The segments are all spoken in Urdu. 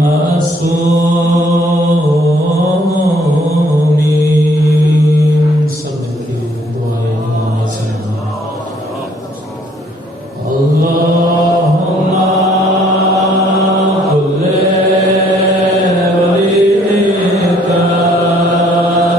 معصومین. سب کی دعائیں اللہم کل ولیک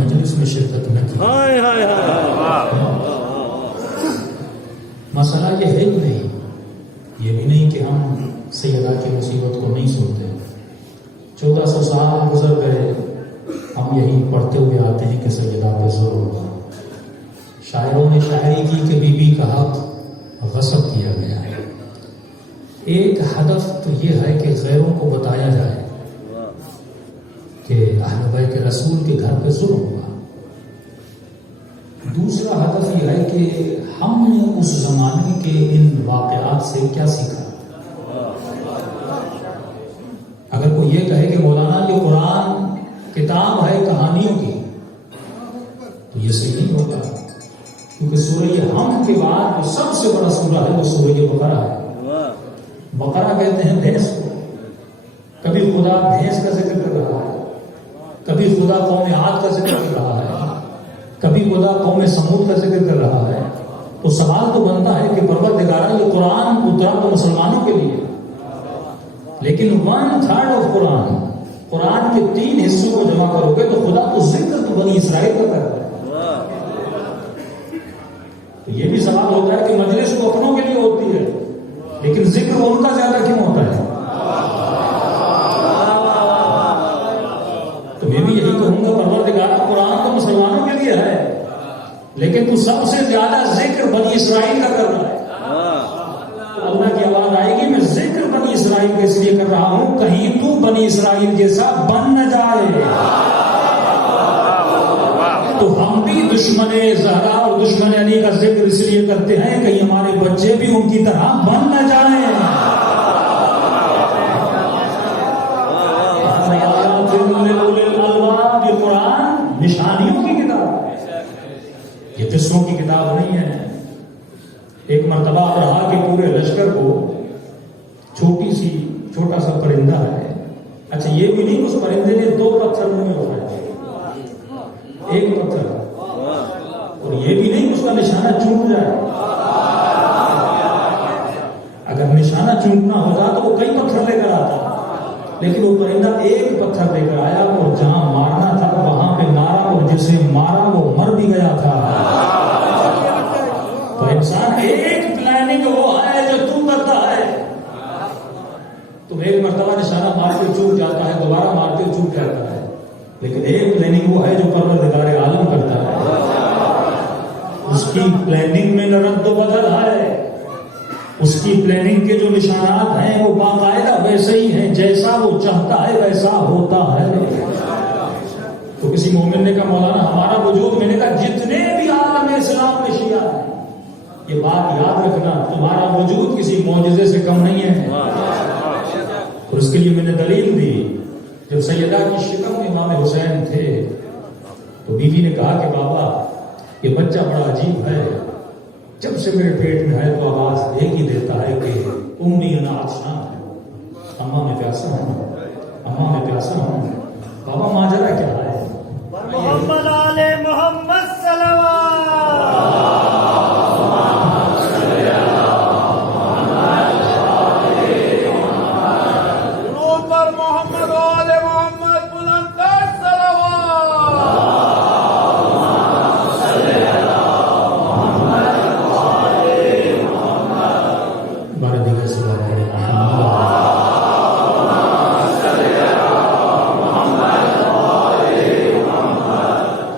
حجت الحسن صلوات مسئلہ یہ ہے ہی نہیں، یہ بھی نہیں کہ ہم سیدہ کی مصیبت کو نہیں سنتے. 1400 سال گزر گئے، ہم یہی پڑھتے ہوئے آتے ہیں کہ سیدہ پہ ظلم ہوا. شاعروں نے شاعری کی کہ بی بی کا حق غصب کیا گیا ہے. ایک ہدف تو یہ ہے کہ غیروں کو بتایا جائے کہ اہل بیت رسول کے گھر پہ ظلم ہوا. دوسرا ہدف یہ ہے کہ ہم نے اس زمانے کے ان واقعات سے کیا سیکھا. اگر کوئی یہ کہے کہ مولانا یہ قرآن کتاب ہے کہانیوں کی تو یہ صحیح نہیں ہوگا، کیونکہ سورہ ہم کے بعد جو سب سے بڑا سورہ ہے وہ سورہ بقرہ ہے. بقرہ کہتے ہیں بھینس کو. کبھی خدا بھینس کا ذکر کر رہا ہے، کبھی خدا قوم عاد کا ذکر کر رہا ہے، کبھی خدا قوم سمود کا ذکر کر رہا ہے، تو سوال تو بنتا ہے کہ پروردگارہ یہ قرآن اترا تو مسلمانوں کے لیے، لیکن 1/3 آف قرآن کے 3 حصوں کو جمع کرو گے تو خدا تو ذکر تو بنی اسرائیل کا کر رہا ہے۔ تو یہ بھی سوال ہوتا ہے کہ مجلس تو اپنوں کے لیے ہوتی ہے لیکن ذکر ان کا زیادہ کیوں ہوتا ہے؟ تو میں بھی یہی کہوں گا پروردگارہ قرآن تو مسلمانوں کے لیے ہے لیکن تو سب سے زیادہ ذکر بنی اسرائیل کا کر رہا ہے۔ تو اللہ کی آواز آئے گی میں ذکر بنی اسرائیل کے اس لیے کر رہا ہوں کہیں تو بنی اسرائیل جیسا بن نہ جائے۔ تو ہم بھی دشمن زہرا اور دشمن علی کا ذکر اس لیے کرتے ہیں کہیں ہمارے بچے بھی ان کی طرح بن نہ جائیں۔ یہ قرآن نشانیوں کی کتاب ہے، یہ قصوں کی کتاب نہیں ہے۔ ایک مرتبہ رہا کہ پورے لشکر کو چھوٹا سا پرندہ ہے، اچھا یہ بھی نہیں اس پرندے نے 2 پتھر منہ میں اٹھائے، 1 پتھر، اور یہ بھی نہیں اس کا نشانہ چونک جائے۔ اگر نشانہ چونکنا ہوتا تو وہ کئی پتھر لے کر آتا، لیکن وہ پرندہ 1 پتھر لے کر آیا اور جہاں مارنا تھا وہاں پہ مارا اور جسے مارا وہ مر بھی گیا تھا۔ تو انسان ایک پلاننگ وہ ہے جو تو کرتا ہے، تم ایک مرتبہ نشانہ مار کے چوک جاتا ہے، دوبارہ مار کے چوک جاتا ہے، لیکن ایک پلاننگ وہ ہے جو پروردگار عالم کرتا ہے۔ اس کی پلاننگ میں نہ رد و بدل ہے، اس کی پلاننگ کے جو نشانات ہیں وہ باقاعدہ ویسے ہی ہیں، جیسا وہ چاہتا ہے ویسا ہوتا ہے۔ تو کسی مومن نے کہا مولانا ہمارا وجود، میں نے کہا جتنے بھی عالم اسلام میں شیعہ ہیں یہ بات یاد رکھنا تمہارا وجود کسی معجزے سے کم نہیں ہے۔ اور اس کے لیے میں نے دلیل دی، جب سیدہ کی شکم میں امام حسین تھے تو بیوی نے کہا کہ بابا یہ بچہ بڑا عجیب ہے، جب سے میرے پیٹ میں ہے تو آواز ایک ہی دیتا ہے کہ امی انا عطشان ہے، اماں میں پیاسا ہوں، اماں میں پیاسا ہوں۔ بابا ماجرا کیا ہے؟ محمد آل محمد صلوات پر محمد آل محمد بلند کر صلوات۔ بارہ دیگر سے بات کریں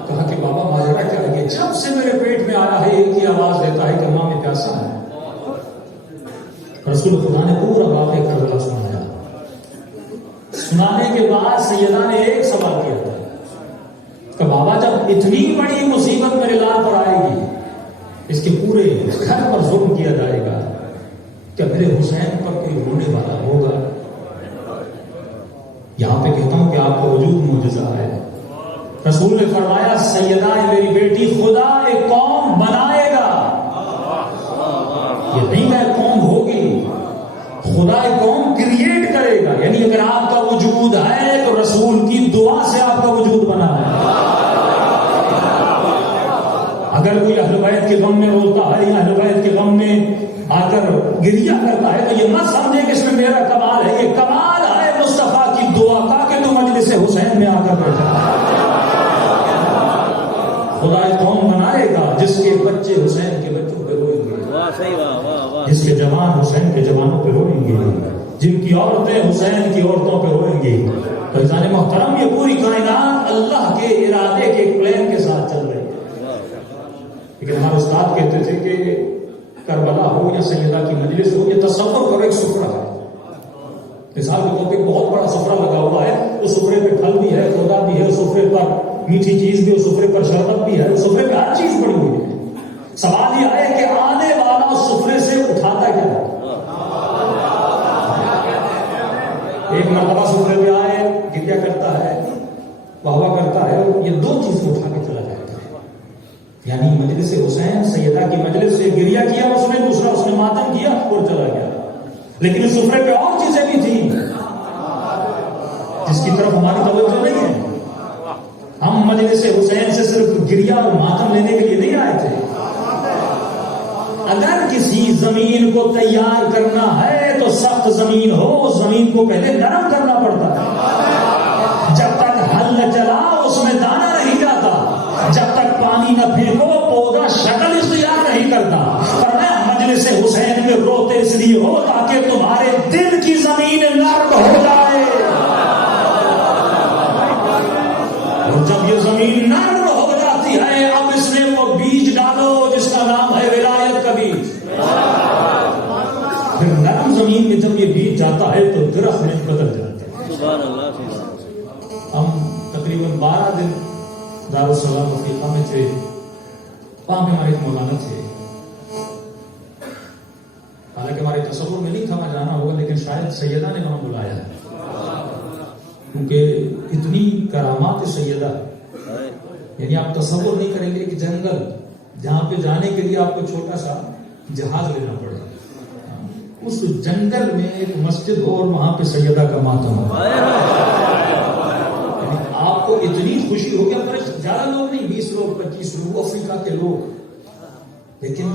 کہا کہ بابا ماجرا کیا ہے؟ جب سے میرے پیٹ میں آیا ہے ایک ہی آواز دیتا ہے کہ ماں میں پیاسا ہے۔ رسول خدا نے پورا واقعہ کربلا سنایا، سنانے کے بعد سیدہ نے ایک سوال کیا تھا کہ بابا جب اتنی بڑی مصیبت میرے لال پر آئے گی، اس کے پورے گھر پر ظلم کیا جائے گا، کیا میرے حسین پر کوئی رونے والا ہوگا؟ یہاں پہ کہتا ہوں کہ آپ کا وجود معجزہ ہے۔ رسول نے فرمایا سیدہ میری بیٹی خدا ایک قوم بنائے گا، یہ نہیں کہ قوم ہوگی، خدا ایک قوم کریٹ کرے گا۔ یعنی اگر آپ کا وجود ہے تو رسول کی دعا سے آپ کا وجود بنا ہے۔ اگر کوئی اہل بیت کے غم میں روتا ہے یا اہل بیت کے غم میں آ کر گریہ کرتا ہے تو یہ مت سمجھے کہ اس میں میرا کمال ہے، یہ کمال ہے مصطفیٰ کی دعا کا کہ تو مجلس حسین میں آ کر بیٹھا۔ خدا ایک قوم بنائے گا جس کے بچے حسین کے بچوں پہ روئیں گے، جس کے جوان حسین کے جوانوں پہ روئیں گے، جن کی عورتیں حسین کی عورتوں پہ روئیں گی۔ تو عزیزان محترم یہ پوری کائنات اللہ کے ارادے کے پلان کے ساتھ چل رہی ہے۔ لیکن ہمارے استاد کہتے تھے کہ کربلا ہو یا سیدہ کی مجلس ہو، یہ تصور کرو ایک سفرہ ہے، مثال کے طور پہ بہت بڑا سفرہ لگا ہوا ہے، اس سفرے پہ پھل بھی ہے، خودا بھی ہے، اس سفرے پر میٹھی چیز بھی، اس سفرے پر شربت بھی ہے، اس سفرے پہ ہر چیز پڑی ہوئی ہے۔ سوال یہ ہے کہ آنے والا اس سفرے سے اٹھاتا کیا ہے؟ ایک مرتبہ سفرے پہ آئے، گریہ کرتا ہے، واہ کرتا ہے، یہ 2 چیز کو اٹھا کے چلا جائے گا۔ یعنی مجلس حسین سیدہ کی مجلس سے گریہ کیا اس نے، دوسرا اس نے ماتم کیا اور چلا گیا۔ لیکن اس سفرے پہ اور چیزیں بھی تھیں جس کی طرف ہماری توجہ نہیں ہے۔ ہم مجلس حسین سے صرف گریہ اور ماتم لینے کے لیے نہیں آئے تھے، اگر کسی زمین کو تیار کرنا ہے تو سخت زمین ہو، اس زمین کو پہلے نرم کرنا پڑتا ہے. جب تک ہل نہ چلا اس میں دانا نہیں جاتا، جب تک پانی نہ پھینکو پودا شکل اختیار نہیں کرتا. فرمایا مجلس حسین میں روتے اس لیے ہو تاکہ تمہارے دل کی زمین نرم ہو جائے. اور جب یہ زمین نرم ہو جاتی ہے اب اس میں وہ بیج ڈالو جس کا نام ہے ولایت کا بیج. پھر نرم زمین میں جب یہ بیج جاتا ہے تو درخت میں بدل جاتا ہے. ہم تقریباً 12 دن دارالسلام افریقہ میں تھے. وہاں پہ ہمارے ایک مولانا تھے. حالانکہ ہمارے تصور میں نہیں تھا وہاں جانا ہوگا، لیکن شاید سیدہ نے وہاں بلایا ہے، کیونکہ اتنی کرامات سیدہ. یعنی آپ تصور نہیں کریں گے کہ جنگل جہاں پہ جانے کے لیے آپ کو چھوٹا سا جہاز لینا پڑے، اس جنگل میں ایک مسجد ہو اور وہاں پہ سیدہ کا ماتم ہو. آپ کو اتنی خوشی ہوگی. اب زیادہ لوگ نہیں، 20 لوگ 25 لوگ افریقہ کے لوگ، لیکن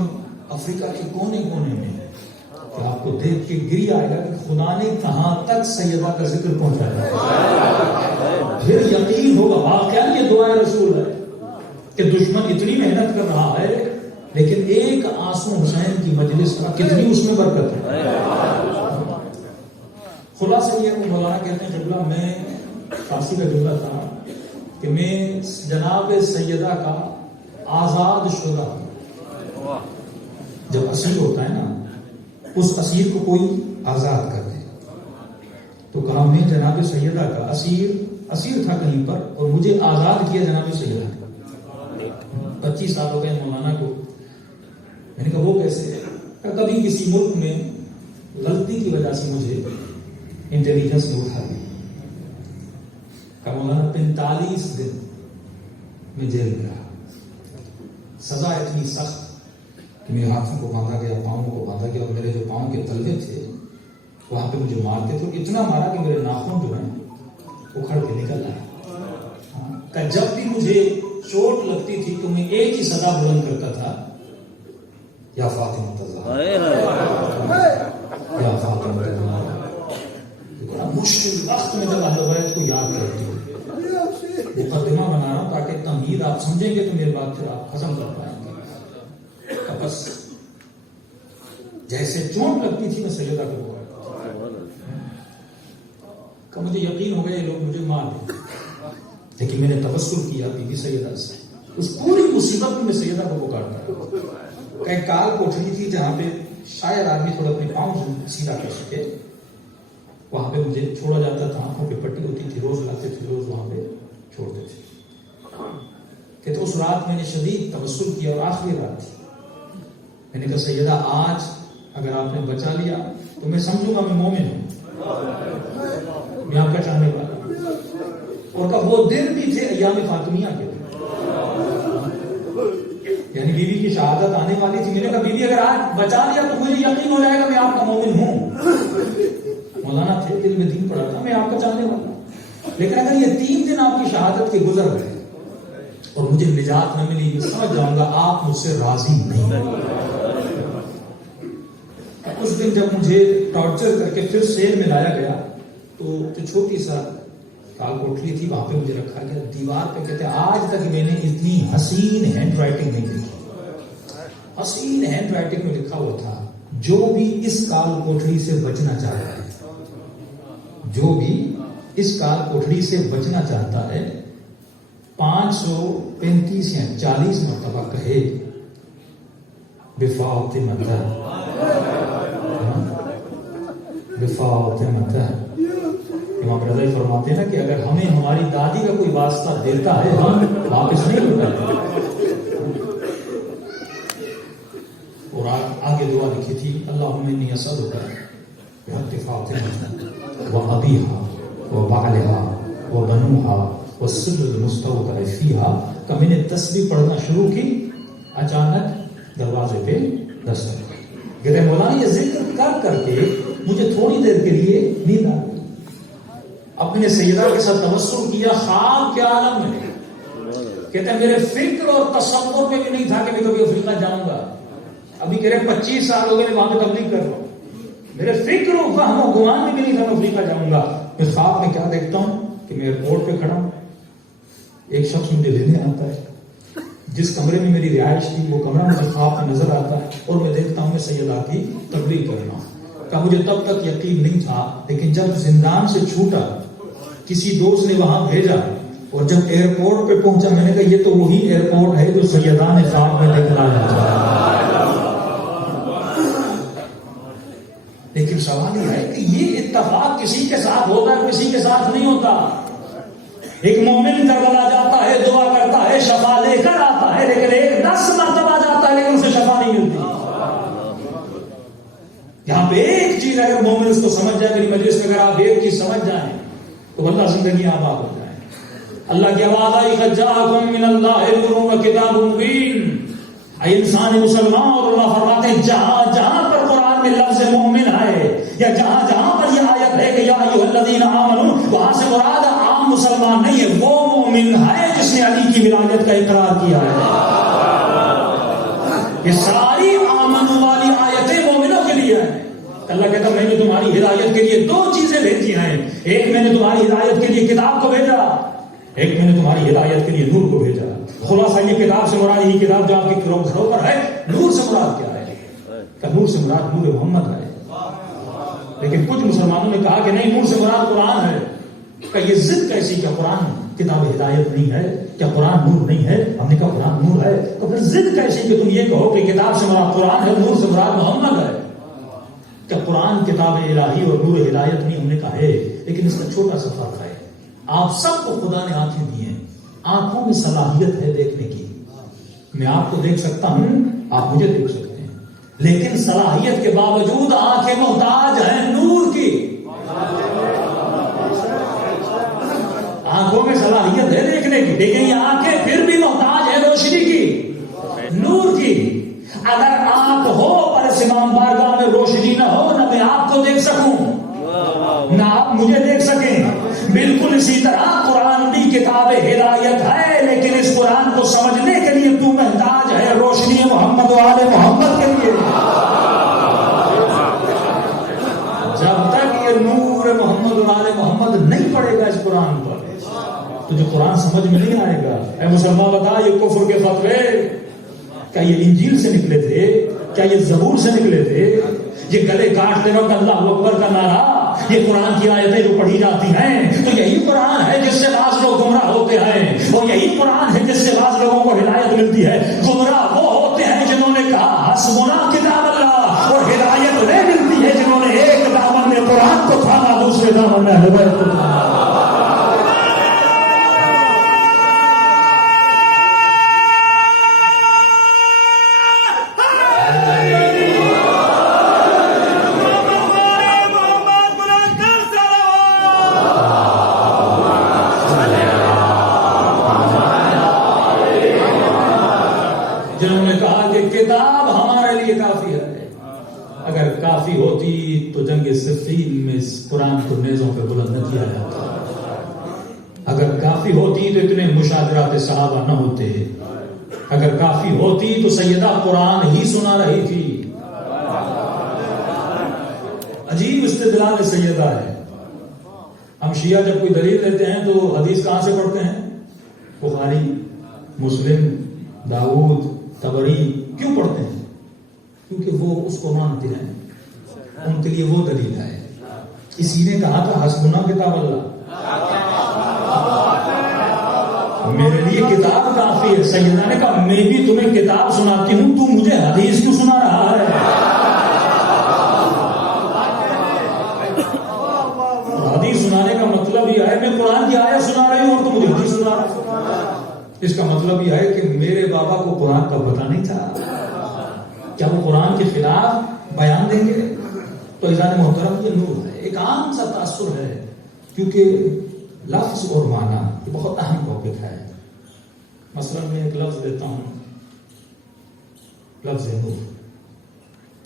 افریقہ کے کونے کونے میں کہ آپ کو دیکھ کے گری آئے گا کہ خدا نے کہاں تک سیدہ کا ذکر پہنچایا. پھر یقین ہوگا واقعا یہ دعا رسول ہے کہ دشمن اتنی محنت کر رہا ہے لیکن ایک آنسو حسین کی مجلس کا کتنی اس میں برکت ہے. خلاصہ یہ کہ مولانا کہتے ہیں جملہ میں فارسی کا جملہ تھا کہ میں جناب سیدہ کا آزاد شدہ ہوں. جب اسیر ہوتا ہے نا، اس اسیر کو کوئی آزاد کر دے تو کہا میں جناب سیدہ کا اسیر تھا کہیں پر اور مجھے آزاد کیا جناب سیدہ. 25 سال ہو گئے مولانا کو. میں نے کہا وہ کیسے؟ کبھی کسی ملک میں غلطی کی وجہ سے مجھے انٹیلیجنس نے اٹھا دیا. کہ مولانا 45 دن میں جیل میں رہا. سزا اتنی سخت کہ میرے ہاتھوں کو باندھا گیا، پاؤں کو باندھا گیا، اور میرے جو پاؤں کے تلوے تھے وہاں پہ مجھے مارتے تھے. اتنا مارا کہ میرے ناخن جو ہیں اکھڑ کے نکل آئے. کہ جب بھی مجھے چوٹ لگتی تھی تو میں ایک ہی صدا بلند کرتا تھا، یا فاطمہ الزہرا، یا فاطمہ الزہرا. بڑا مشکل وقت میں جب اہل بیت کو یاد کرتی ہوں. مقدمہ بنا رہا ہوں تاکہ تمہید آپ سمجھیں گے تو میری بات پھر آپ ختم کر پائیں گے. بس جیسے چوٹ لگتی تھی میں سیدہ کو پکارتا کہ مجھے یقین ہو گیا یہ لوگ مجھے مار دیں، لیکن میں نے توسل کیا بی بی سیدہ سے. اس پوری مصیبت میں سیدہ کو پکارتا. کہیں کال کوٹھری تھی جہاں پہ شاید آدمی تھوڑا اپنے پاؤں سیدھا کر سکے، وہاں پہ مجھے چھوڑا جاتا تھا. آنکھوں پہ پٹی ہوتی تھی، روز لاتے تھے، روز وہاں پہ چھوڑتے تھے. کہ تو اس رات میں نے شدید توسل کیا اور آخری رات تھی. میں نے کہا سیدہ آج اگر آپ نے بچا لیا تو میں سمجھوں گا میں مومن ہوں، میں آپ کا چاہنے والا. اور کہا وہ دن بھی تھے ایام فاطمیہ کے، یعنی بیوی کی شہادت آنے والی تھی. میں نے کہا بیوی اگر آج بچا لیا تو مجھے یقین ہو جائے گا میں آپ کا مومن ہوں. مولانا تھے، دل میں دین پڑا تھا، میں آپ کا چاہنے والا. لیکن اگر یہ 3 دن آپ کی شہادت کے گزر گئے اور مجھے نجات نہ ملی، میں سمجھ جاؤں گا آپ مجھ سے راضی نہیں. اس دن جب مجھے ٹارچر کر کے پھر سیل میں لایا گیا تو چھوٹی سا کال کوٹلی تھی، وہاں پہ مجھے رکھا گیا. دیوار پہ کہتے ہیں آج تک میں نے اتنی حسین ہینڈ رائٹنگ نہیں لکھی. حسین ہینڈ رائٹنگ میں لکھا ہوا تھا جو بھی اس کال کوٹلی سے بچنا چاہتا ہے، جو بھی اس کال کوٹلی سے بچنا چاہتا ہے 535 یا 40 مرتبہ کہے بفاطمہ بفاطمہ. امام رضا فرماتے ہیں نا کہ اگر ہمیں ہماری دادی کا کوئی واسطہ دیتا ہے ہم واپس نہیں لوٹاتے. اور آگے دعا لکھی تھی اللہم انی اسألک بحق فاطمہ وابیہا وبعلہا وبنوہا والسر المستودع فیہا. کہ میں نے تسبیح پڑھنا شروع کی، اچانک دروازے پہ دستک. کہتے ہیں مولانا یہ ذکر کر کر کے مجھے تھوڑی دیر کے لیے نیند آ گئی. اپنے سیدہ کے ساتھ توسل کیا خواب کے عالم میں. کہتے ہیں میرے فکر اور تصور میں بھی نہیں تھا کہ میں کبھی افریقہ جاؤں گا. ابھی کہہ رہے 25 سال ہو گئے وہاں پہ تبلیغ کر رہا ہوں، میرے فکر و فہم و گمان میں بھی نہیں تھا میں افریقہ جاؤں گا. میں خواب میں کیا دیکھتا ہوں کہ میں ایئرپورٹ پہ کھڑا ہوں، ایک شخص مجھے لینے آتا ہے، جس کمرے میں میری رہائش تھی وہ کمرہ مجھے خواب میں نظر آتا ہے، اور میں دیکھتا ہوں میں سیدہ کی تبلیغ کر رہا ہوں. کہ مجھے تب تک یقین نہیں تھا، لیکن جب زندان سے چھوٹا کسی دوست نے وہاں بھیجا اور جب ایئرپورٹ پہ پہنچا میں نے کہا یہ تو وہی ایئرپورٹ ہے جو سیدہ نے خواب میں دکھلایا تھا. لیکن سوال یہ ہے کہ یہ اتفاق کسی کے ساتھ ہوتا ہے، کسی کے ساتھ نہیں ہوتا. ایک مومن کربلا جاتا ہے، دعا کرتا ہے، شفا لے کر آتا ہے، لیکن ایک 10 مرتبہ جاتا ہے لیکن اسے شفا نہیں ملتی. یہاں پہ ایک چیز اگر مومن اس کو سمجھ جائے، میری مجلس میں اگر آپ ایک چیز سمجھ جائیں تو اللہ زندگی آباد ہو جائے. اللہ کی آواز آئی قد جاءکم من اللہ نور و کتاب مبین. اے انسان مسلمان، اور اللہ فرماتے ہیں جہاں جہاں پر قرآن میں لفظ مومن ہے یا جہاں جہاں پر یہ آیت ہے کہ یا ایھا الذین آمنوا، وہاں سے مراد عام مسلمان نہیں ہے، وہ مومن ہے جس نے علی کی ولایت کا اقرار کیا ہے. یہ ساری آمنوا والی آیتیں مومنوں کے لیے ہیں. اللہ کہتا میں نے تمہاری ہدایت کے لیے 2 چیزیں بھیجی ہیں، ایک میں نے تمہاری ہدایت کے لیے کتاب کو بھیجا، ایک میں نے تمہاری ہدایت کے لیے نور کو بھیجا. خلاصہ یہ کتاب سے مراد یہی کتاب جو آپ کے گھروں پر ہے. نور سے مراد کیا ہے؟ کہ نور سے مراد نور محمد ہے. لیکن کچھ مسلمانوں نے کہا کہ نہیں، نور سے مراد قرآن ہے. کہ یہ ضد کیسی کہ قرآن کتاب ہدایت نہیں ہے، کیا قرآن نور نہیں ہے؟ ہم نے کہا قرآن نور ہے. تو پھر ضد کیسی کہ تم یہ کہو کہ کتاب سے مراد قرآن ہے، نور سے مراد محمد ہے؟ کہ قرآن کتاب الہی اور نور ہدایت نہیں، ہم نے کہا ہے، لیکن اس کا چھوٹا سا فرق ہے. آپ سب کو خدا نے آنکھیں دی ہیں، آنکھوں میں صلاحیت ہے دیکھنے کی. میں آپ کو دیکھ سکتا ہوں، آپ مجھے دیکھ سکتے ہیں، لیکن صلاحیت کے باوجود آنکھیں محتاج ہیں نور کی. آنکھوں میں صلاحیت ہے دیکھنے کی، لیکن یہ آنکھیں پھر بھی محتاج ہیں روشنی کی، نور کی. اگر آنکھ ہو پر امام بارگاہ میں روشنی نہ ہو، نہ میں آپ کو دیکھ سکوں نہ آپ مجھے دیکھ سکیں. بالکل اسی طرح قرآن بھی کتاب ہدایت ہے، لیکن اس قرآن کو سمجھنے کے لیے تو محتاج ہے روشنی محمد و آل محمد کے لیے. جب تک یہ نور محمد و آل محمد نہیں پڑے گا اس قرآن پر، تو جو قرآن سمجھ میں نہیں آئے گا. اے مسلمان بتا، یہ کفر کے فتوے کیا یہ انجیل سے نکلے تھے؟ کیا یہ زبور سے نکلے تھے؟ یہ گلے کاٹتے وقت اللہ اکبر کا نعرہ، یہ قرآن کی آیتیں جو پڑھی جاتی ہیں، تو یہی قرآن ہے جس سے بعض لوگ گمراہ ہوتے ہیں، اور یہی قرآن ہے جس سے بعض لوگوں کو ہدایت ملتی ہے. گمراہ وہ ہوتے ہیں جنہوں نے کہا حسبنا کتاب اللہ، اور ہدایت وہ ملتی ہے جنہوں نے ایک دامن میں قرآن کو تھاما، دوسرے دامن میں ہدایت کو تھاما. جنہوں نے کہا کہ کتاب ہمارے لیے کافی ہے. اگر کافی ہوتی تو جنگ صفین میں اس قرآن کو نیزوں پہ بلند نہ کیا جاتا. اگر کافی ہوتی تو اتنے مشاجرات صحابہ نہ ہوتے. اگر کافی ہوتی تو سیدہ قرآن ہی سنا رہی تھی. عجیب استدلال سیدہ ہے. ہم شیعہ جب کوئی دلیل دیتے ہیں تو حدیث کہاں سے پڑھتے ہیں؟ بخاری، مسلم، داؤد، طبری. کیوں پڑھتے ہیں؟ کیونکہ وہ اس کو مانتے ہیں، ان کے لیے وہ دلیل ہے. اسی نے کہا تھا حسبنا کتاب اللہ، میرے لیے کتاب کافی ہے. سیدہ نے کہا میں بھی تمہیں کتاب سناتی ہوں، تو مجھے حدیث کیوں سنا رہا ہے؟ حدیث سنانے کا مطلب یہ ہے میں قرآن کی آیت سنا رہی ہوں اور تم مجھے حدیث سنا رہا ہوں. اس کا مطلب یہ ہے کہ میرے بابا کو قرآن کا پتہ نہیں تھا. کیا وہ قرآن کے خلاف بیان دیں گے؟ تو عزیزان محترم، یہ نور ہے. ایک عام سا تاثر ہے، کیونکہ لفظ اور معنی یہ بہت اہم ٹاپک ہے. مثلا میں ایک لفظ دیتا ہوں، لفظ نور.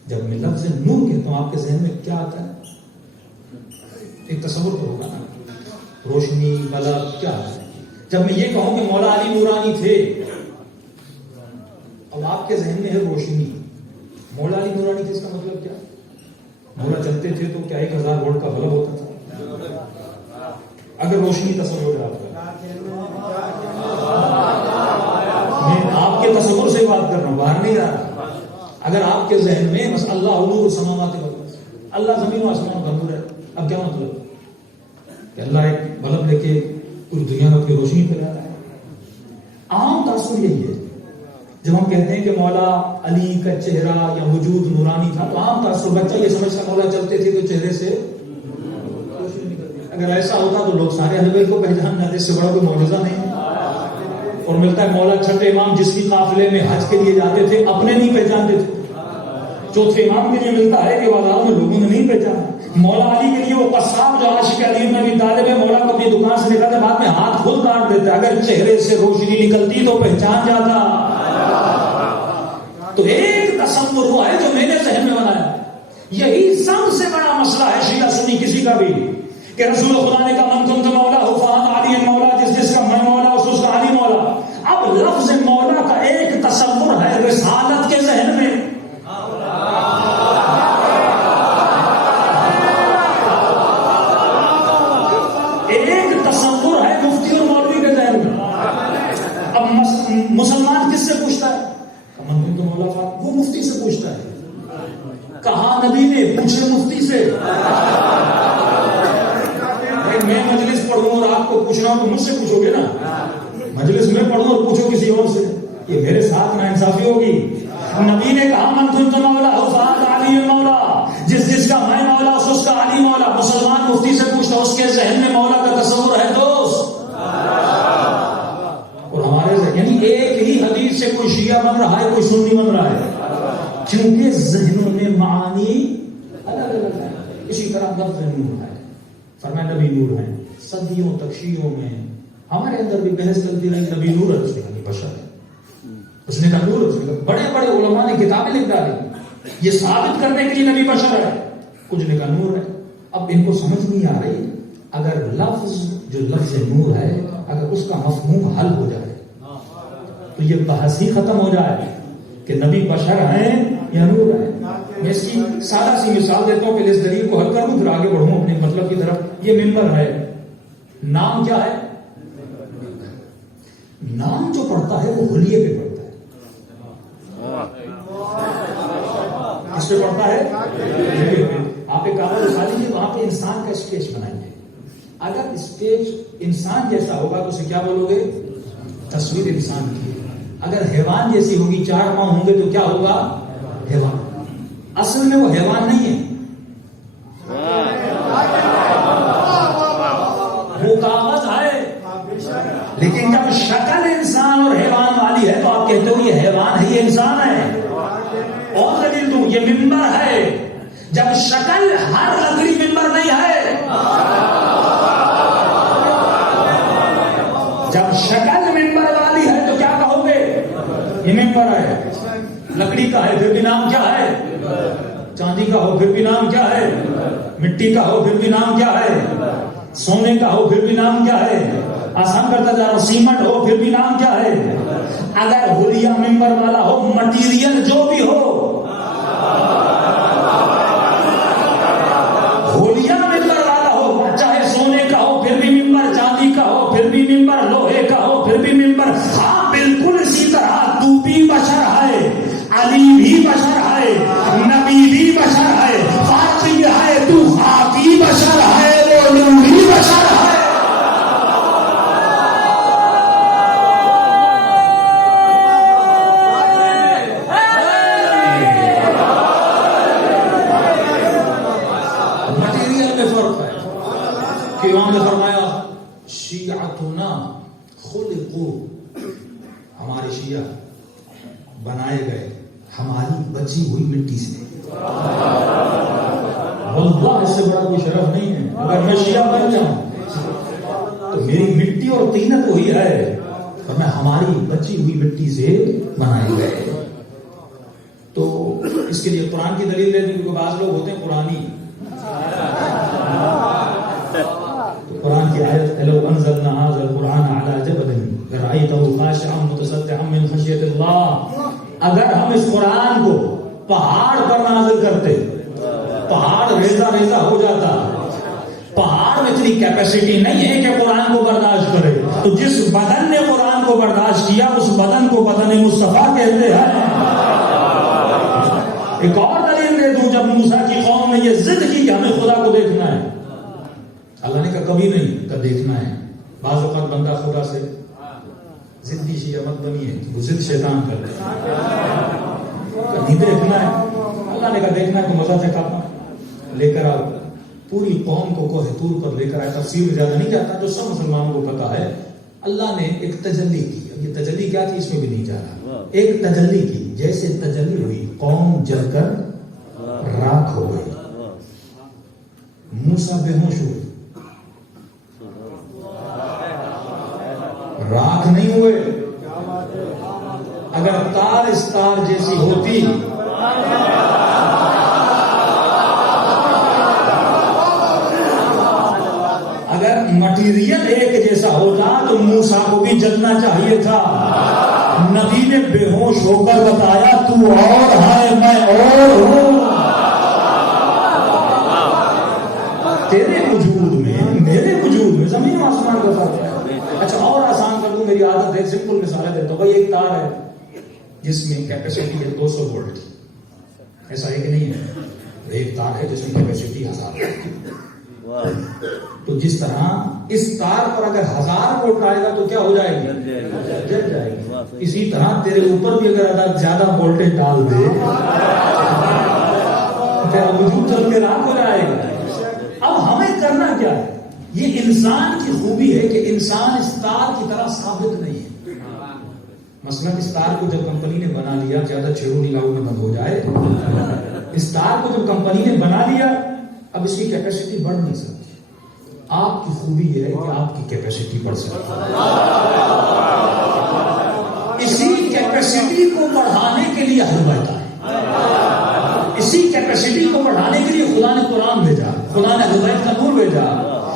جب میں لفظ نور کہتا ہوں آپ کے ذہن میں کیا آتا ہے؟ ایک تصور تو ہوگا نا، روشنی، بلب، کیا ہے؟ جب میں یہ کہوں کہ مولا علی نورانی تھے، اب آپ کے ذہن میں ہے روشنی، مولا علی نورانی تھے، اس کا مطلب کیا؟ مولا چلتے تھے تو کیا 1000 وولٹ کا بلب ہوتا تھا؟ اگر روشنی تصور ہے آپ کا، میں آپ کے تصور سے بات کر رہا ہوں، باہر نہیں رہا. اگر آپ کے ذہن میں بس اللہ نور السماوات والارض، اللہ زمین و آسمان کا نور ہے، اب کیا مطلب کہ اللہ ایک بلب لے کے پوری دنیا میں اپنی روشنی پھیلا رہا ہے؟ عام تاثر یہی ہے. جب ہم کہتے ہیں کہ مولا علی کا چہرہ یا وجود نورانی تھا تو عام تاثر بچہ یہ سمجھتا مولا چلتے تھے تو چہرے سے روشنی نکلتی. اگر ایسا ہوتا تو لوگ سارے اہل بیت کو پہچان جاتے، اس سے بڑا کوئی معجزہ نہیں. اور ملتا ہے مولا چھٹے امام جس بھی قافلے میں حج کے لیے جاتے تھے اپنے نہیں پہچانتے تھے، چوتھے امام کے لیے ملتا ہے کہ بازاروں میں لوگوں نے نہیں پہچانا. مولا علی کے لیے وہ قصاب جو عاشق علی بن ابی طالب ہے، مولا کو اپنی دکان سے نکالتے بعد میں ہاتھ خود کاٹ دیتا، اگر چہرے سے روشنی نکلتی تو پہچان جاتا. تو ایک تصور وہ ہے جو میں نے ذہن میں بنایا. یہی سب سے بڑا مسئلہ ہے شیعہ سنی کسی کا بھی کہ رسول خدا نے کہا من کنت مولا ہو فہم علی مولا، جس کا میں مولا اس کا علی مولا. اب لفظ مولا کا ایک تصور ہے رسالت کے ذہن میں، ایک تصور ہے مفتی اور مولوی کے ذہن میں. اب مسلمان کس سے پوچھتا ہے؟ من تو مولا فاطمہ، وہ مفتی سے پوچھتا ہے. کہا نبی نے پوچھے مفتی سے. میں مجلس پڑھوں اور آپ کو پوچھنا ہو تو مجھ سے پوچھو گے نا، مجلس میں پڑھوں اور پوچھو کسی اور سے، یہ میرے ساتھ ناانصافی ہوگی. نبی نے کہا من کنت مولا فہذ علی مولا، جس کا میں مولا اس کا علی مولا. مسلمان مفتی سے پوچھتا اس کے ذہن میں مولا کا تصور ہے دوست. اور ہمارے یعنی ایک ہی حدیث سے کوئی شیعہ بن رہا ہے کوئی سنی بن رہا ہے، کیونکہ ذہنوں میں معانی الگ الگ ہے. اسی طرح لفظ نور ہے، فرمایا نبی نور ہے. صدیوں تک شیعوں میں ہمارے اندر بھی بحث چلتی رہی نبی نور ہے، اس نے کہا بشر ہے، اس نے کہا نور ہے. بڑے بڑے علماء نے کتابیں لکھ ڈالی یہ ثابت کرنے کے لیے نبی بشر ہے، کچھ نے کہا نور ہے. اب ان کو سمجھ نہیں آ رہی اگر لفظ جو لفظ نور ہے اگر اس کا مفہوم حل ہو جائے تو یہ بحث ہی ختم ہو جائے کہ نبی بشر ہیں یا نور ہیں. میں اس کی سادہ سی مثال دیتا ہوں، پہلے اس دلیل کو حل کر دوں پھر آگے بڑھوں اپنے مطلب کی طرف. یہ منبر ہے، نام کیا ہے؟ نام جو پڑھتا ہے وہ حلیے پہ پڑھتا ہے. کس پہ پڑھتا ہے؟ آپ ایک کاغذ اٹھا لیجیے، وہاں پہ انسان کا اسکیچ بنائیے. اگر اسکیچ انسان جیسا ہوگا تو اسے کیا بولو گے؟ تصویر انسان کی. اگر حیوان جیسی ہوگی، 4 پاؤں ہوں گے تو کیا ہوگا؟ حیوان. اصل میں وہ حیوان نہیں ہے، وہ کاغذ ہے. لیکن جب شکل انسان اور حیوان والی ہے تو آپ کہتے ہو یہ حیوان ہے یہ انسان ہے. اور دلیل دوں، یہ منبر ہے. جب شکل ہر لکڑی منبر نہیں ہے، جب شکل منبر والی ہے تو کیا کہو گے؟ یہ منبر ہے. لکڑی کا ہے پھر بھی نام کیا ہے؟ چاندی کا ہو پھر بھی نام کیا ہے؟ مٹی کا ہو پھر بھی نام کیا ہے؟ سونے کا ہو پھر بھی نام کیا ہے؟ آسان کرتا جا رہا ہوں. سیمنٹ ہو پھر بھی نام کیا ہے؟ اگر حلیہ ممبر والا ہو، مٹیریل جو بھی ہو، حلیہ ممبر والا ہو، چاہے سونے کا ہو پھر بھی ممبر، چاندی کا ہو پھر بھی ممبر، لوہے کا ہو پھر بھی ممبر. ہاں بالکل اسی طرح تو بھی بشر ہے، علی بھی بشر ہے، نبی بھی بشر ہے، فاطمی ہے، تو خاکی بشر ہے، وہ نوری بشر ہے. امام نے فرمایا شیعتنا خلقو، ہمارے شیعہ بنائے گئے ہماری بچی ہوئی مٹی سے. واللہ اس سے بڑا کوئی شرف نہیں ہے. اگر میں شیعہ بن جاؤں تو میری مٹی اور طینت وہی ہے، اور میں ہماری بچی ہوئی مٹی سے بنائے گئے. تو اس کے لیے قرآن کی دلیل ہے، کیونکہ بعض لوگ ہوتے ہیں قرآنی. قرآن کی آیت لو انزلنا هذا القرآن على جبل لرأيته خاشعا متصدعا من خشية الله، اگر ہم اس قرآن کو پہاڑ پر نازل کرتے، پہاڑ ریزہ ریزہ ہو جاتا. پہاڑ میں اتنی کیپیسٹی نہیں ہے کہ قرآن کو برداشت کرے. تو جس بدن نے قرآن کو برداشت کیا اس بدن کو بدن مصطفیٰ کہتے ہیں. ایک اور دلیل دے دوں، جب موسیٰ کی قوم نے یہ ضد کی کہ ہمیں خدا کو دیکھنا ہے، اللہ نے کہا کبھی نہیں، کب دیکھنا ہے. بعض اوقات بندہ خدا سے ضدی شیعہ مت بنی ہے، وہ ضد شیطان کرتا ہے. کبھی دیکھنا ہے، اللہ نے کہا دیکھنا ہے تو مزہ چکھاتا لے کر آؤ. پوری قوم کو کوہ طور پر لے کر آئے. تفسیر میں زیادہ نہیں جاتا، جو سب مسلمانوں کو پتا ہے. اللہ نے ایک تجلی کی. اب یہ تجلی کیا تھی اس میں بھی نہیں جا رہا. ایک تجلی کی، جیسے تجلی ہوئی قوم جل کر راکھ ہو گئی. موسیٰ بے ہوش ہوئے، راکھ نہیں ہوئے. اگر تار اس تار جیسی ہوتی، اگر مٹیریل ایک جیسا ہوتا تو موسیٰ کو بھی جلنا چاہیے تھا. نبی نے بے ہوش ہو کر بتایا تو اور ہے میں اور ہوں. تیرے وجود میں میرے وجود میں زمین و آسمان کا فرق ہے. اچھا اور آسان کر دوں، میری عادت ہے سمپل مثال دیتا ہوں. بھائی ایک تار ہے جس میں کیپیسٹی ہے 200 وولٹ کی، ایسا ہے کہ نہیں ہے؟ ایک تار ہے جس میں کیپیسٹی 1000 تو جس طرح اس تار پر اگر 1000 وولٹ آئے گا تو کیا ہو جائے گی؟ جل جائے گی. اسی طرح تیرے اوپر بھی اگر زیادہ وولٹیج ڈال دے تیرا وجود چل کے راکھ ہو جائے گا. اب ہمیں کرنا کیا ہے؟ یہ انسان کی خوبی ہے کہ انسان اس تار کی طرح ثابت نہیں ہے. مثلا اس تار کو جب کمپنی نے بنا لیا، زیادہ چھیڑو نہیں لاؤ میں بند ہو جائے. اس تار کو جب کمپنی نے بنا لیا، اب اس کی کیپیسٹی بڑھ نہیں سکتی. آپ کی خوبی یہ ہے کہ آپ کی کیپیسٹی بڑھ سکتی ہے. اسی کیپیسٹی کو بڑھانے کے لیے حل بہتا ہے. اسی کیپیسٹی کو بڑھانے کے لیے خدا نے قرآن بھیجا، خدا نے حل بیت کا نور بھیجا.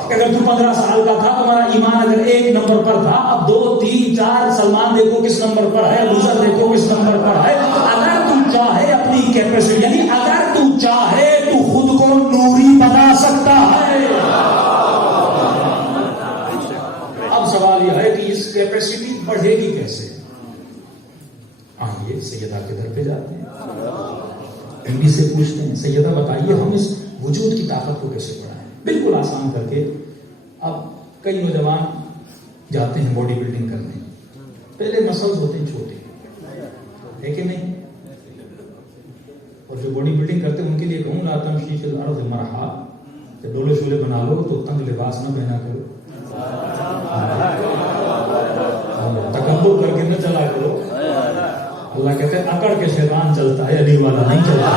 اگر تو 15 سال کا تھا تمہارا ایمان اگر 1 نمبر پر تھا، اب 2 3 4 سلمان دیکھو کس نمبر پر ہے، گزر دیکھو کس نمبر پر ہے. اگر تم چاہے اپنی کیپیسٹی، یعنی اگر تم چاہے تو خود کو نوری بنا سکتا ہے. اب سوال یہ ہے کہ اس کیپیسٹی بڑھے گی کیسے؟ آئیے سیدہ کے گھر پہ جاتے ہیں، ایم پی سے پوچھتے ہیں سیدہ بتائیے ہم اس وجود کی طاقت کو کیسے بڑھائیں. بالکل آسان کر کے. اب کئی نوجوان جاتے ہیں باڈی بلڈنگ کرنے. پہلے مسلز ہوتے ہیں چھوٹے، ہے کہ نہیں؟ اور جو باڈی بلڈنگ کرتے ہیں ان کے لیے کہوں لا تمشی فی الارض مرحا، کہ ڈولے شولے بنا لو تو تنگ لباس نہ پہنا کرو، تکبر کر کے نہ چلا کرو. اللہ کہتے ہیں اکڑ کے شیطان چلتا ہے، علی والا نہیں چلتا.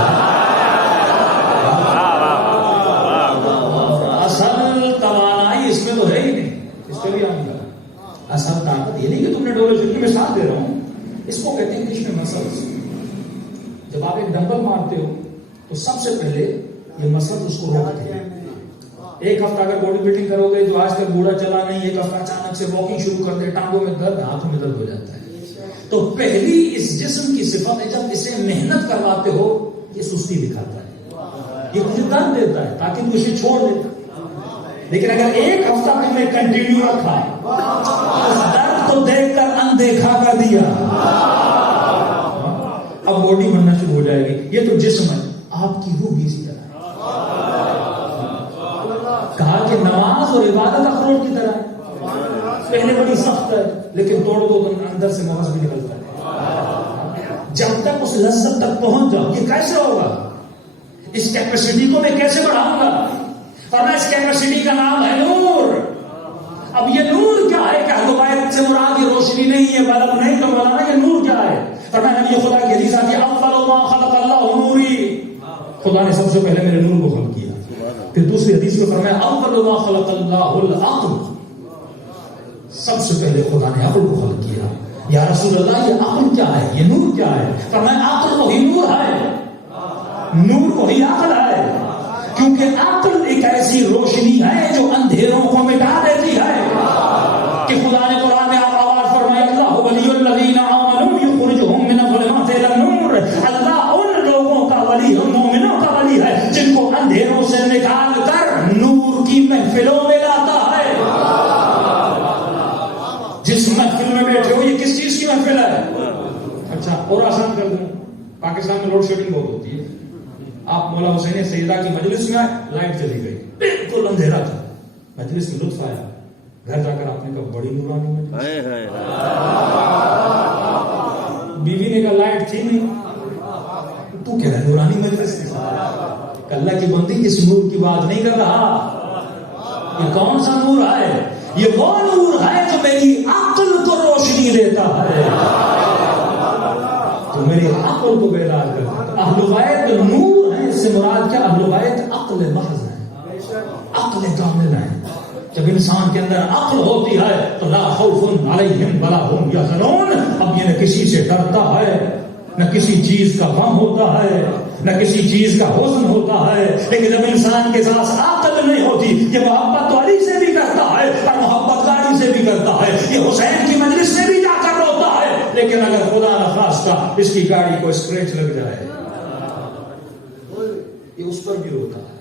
اصل توانائی اس میں تو ہے ہی نہیں. اس پہ بھی آؤں گا. اصل طاقت یہ نہیں کہ تم نے ڈولے شولے کی مثال دے رہا ہوں، اس کو کہتے ہیں انگلش میں مسلز. جب آپ ایک ڈمبل مارتے ہو تو سب سے پہلے یہ مسلز اس کو روکتے ہیں. ایک ہفتہ اگر باڈی بلڈنگ کرو گے جو آج تک بوڑھا چلا نہیں، ایک ہفتہ اچانک سے واکنگ شروع کر دے، ٹانگوں میں درد، ہاتھوں میں درد ہو جاتا ہے. تو پہلی اس جسم کی صفت ہے جب اسے محنت کرواتے ہو یہ سستی دکھاتا ہے، یہ تجھے درد دیتا ہے تاکہ تو اسے چھوڑ دیتا. لیکن اگر ایک ہفتہ تم نے کنٹینیو رکھا، اس درد کو دیکھ کر اندیکھا کر دیا، اب باڈی بننا شروع ہو جائے گی. یہ تو جسم ہے. آپ کی روح بھی اسی طرح ہے. کہا کہ نماز اور عبادت اخروٹ کی طرح ہے. پہلے بڑی سخت ہے لیکن توڑ دو تو اندر سے مغز بھی نکلتا ہے. جب تک اس لذت تک پہنچ جاؤ. یہ کیسے ہوگا؟ اس کیپیسٹی کو میں کیسے بڑھاؤں گا؟ اور اس کیپیسٹی کا نام ہے نور. اب یہ نور کیا ہے؟ کہ ہدایت سے مراد یہ روشنی نہیں ہے، بلب نہیں. تو مولانا یہ نور کیا ہے؟ فرمایا یہ خدا کی حدیث آتی ہے اول ما خلق اللہ نوری، خدا نے سب سے پہلے میرے نور کو خلق کیا. پھر دوسری حدیث میں فرمایا اول ما خلق اللہ العقل، سب سے پہلے خدا نے عقل کو خلق کیا. یا رسول اللہ یہ عقل کیا ہے، یہ نور کیا ہے؟ فرمایا عقل وہی نور ہے، نور وہی عقل ہے. کیونکہ عقل ایک ایسی روشنی ہے جو اندھیروں کو مٹا دیتی ہے. کہ خدا نے قرآن میں آواز فرمائی اللہ ولی الذین آمنوا یخرجہم من الظلمات الی النور. اللہ ان لوگوں پاکستان میں لوڈ شیڈنگ بہت ہوتی ہے. آپ مولا حسین سیدہ کی مجلس میں آئے, لائٹ چلی گئی, بالکل اندھیرا تھا, مجلس میں لطف آیا, گھر جا کر آپ نے کہا بڑی نورانی مجلس. بیوی نے کہا لائٹ تھی نہیں, تو کہہ رہا نورانی مجلس. اللہ کی بندی اس نور کی بات نہیں کر رہا. یہ کون سا نور ہے؟ یہ وہ نور ہے جو میری عقل کو روشنی دیتا ہے, تو میری عقل کو بیدار کرتا ہے. اہل بیت نور ہے, اس سے مراد کیا؟ اہل بیت عقل محض ہے, عقل کامل ہے. جب انسان کے اندر عقل ہوتی ہے تو لا خوف علیہم ولا هم یحزنون. اب یہ نہ کسی سے ڈرتا ہے, نہ کسی چیز کا غم ہوتا ہے, نہ کسی چیز کا حزن ہوتا ہے. لیکن جب انسان کے ساتھ عقل نہیں ہوتی, یہ محبت تو علی سے بھی کرتا ہے اور محبت گاڑی سے بھی کرتا ہے, یہ حسین کی مجلس سے بھی جا کر روتا ہے. لیکن اگر خدا نخواستہ اس کی گاڑی کو اسکریچ لگ جائے, یہ اس پر بھی روتا ہے.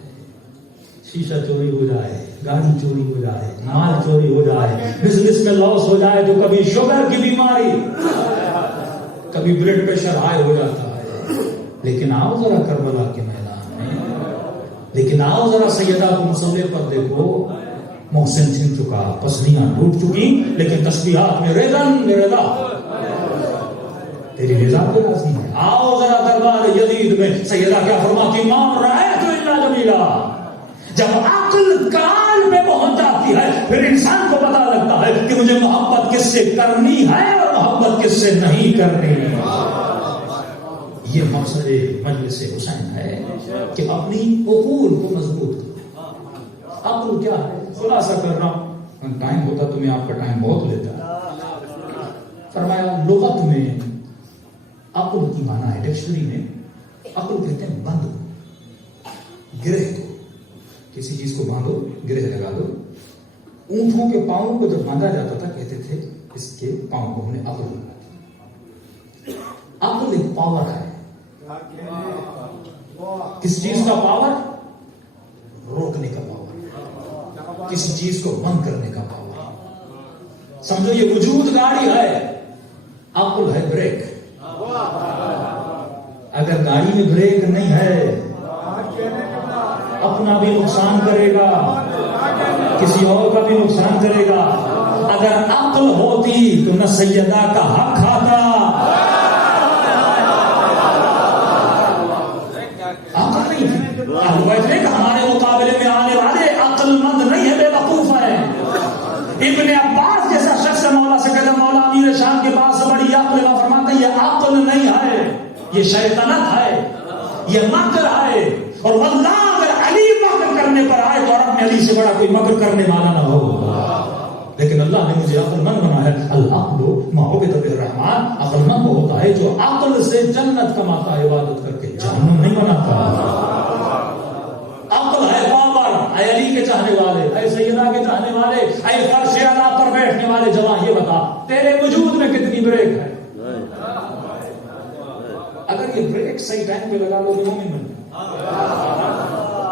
شیشہ چوری ہو جائے, گاڑی چوری ہو جائے, مال چوری ہو جائے, بزنس میں لاس ہو جائے, تو کبھی شوگر کی بیماری, کبھی بلڈ پریشر ہائی ہو جاتا ہے. لیکن آؤ ذرا کربلا کے میدان میں, لیکن آؤ ذرا سیدہ کو مصلے پر دیکھو, محسن چھن چکا, پسلیاں ٹوٹ چکی, لیکن تسبیحات میں ریزن رضا, تیری رضا پہ راضی ہے. آؤ ذرا دربار یزید میں, سیدہ کیا فرماتی؟ مام رأیت الا جمیلا. جب عقل کال میں پہنچ جاتی ہے پھر انسان کو پتا لگتا ہے کہ مجھے محبت کس سے کرنی ہے اور محبت کس سے نہیں کرنی. یہ مقصد مجلس حسین ہے کہ اپنی عقول کو مضبوط کرو. عقل کیا ہے؟ خلاصہ کر رہا ہوں, ٹائم ہوتا تو میں آپ کا ٹائم بہت لیتا. فرمایا لغت میں عقل کی معنی ہے, ڈکشنری میں عقل کہتے ہیں بند کو, گرہ کو. کسی چیز کو باندھو, گرہ لگا دو. اونٹوں کے پاؤں کو جب باندھا جاتا تھا کہتے تھے اس کے پاؤں کو ہم نے عقل لگا. عقل ایک پاور ہے. کس چیز کا پاور؟ روکنے کا پاور, کسی چیز کو بند کرنے کا پاور. سمجھو یہ وجود گاڑی ہے, عقل ہے بریک. اگر گاڑی میں بریک نہیں ہے اپنا بھی نقصان کرے گا, کسی اور کا بھی نقصان کرے گا. اگر عقل ہوتی تو نہ سیدہ کا حق کھاتا. عقل نہیں تھی. ہمارے مقابلے میں آنے والے عقل مند نہیں ہے, بے وقوف ہے. ابن عباس جیسا شخص مولا سے کہتا, مولا امیر شام کے پاس بڑی عقل کا فرماتا یہ عقل نہیں ہے, یہ شیطنت ہے, یہ مکر ہے. اور واللہ اگر علی مکر کرنے پر آئے تو عرب میں علی سے بڑا کوئی مکر کرنے والا نہ ہو. لیکن اللہ نے مجھے عقل مند بنا ہے. العقل معوقۃ الرحمن, عقل مند ہوتا ہے جو عقل سے جنت کماتا ہے, عبادت کر کے جہنم نہیں بناتا. عقل ہے پاور. اے علی کے چاہنے والے, اے سیدہ کے چاہنے والے, اے فرش اعلیٰ پر بیٹھنے والے جوان, یہ بتا تیرے وجود میں کتنی بریک ہے. اگر یہ بریک صحیح ٹائم پہ لگا دو تو مومن بن جائے.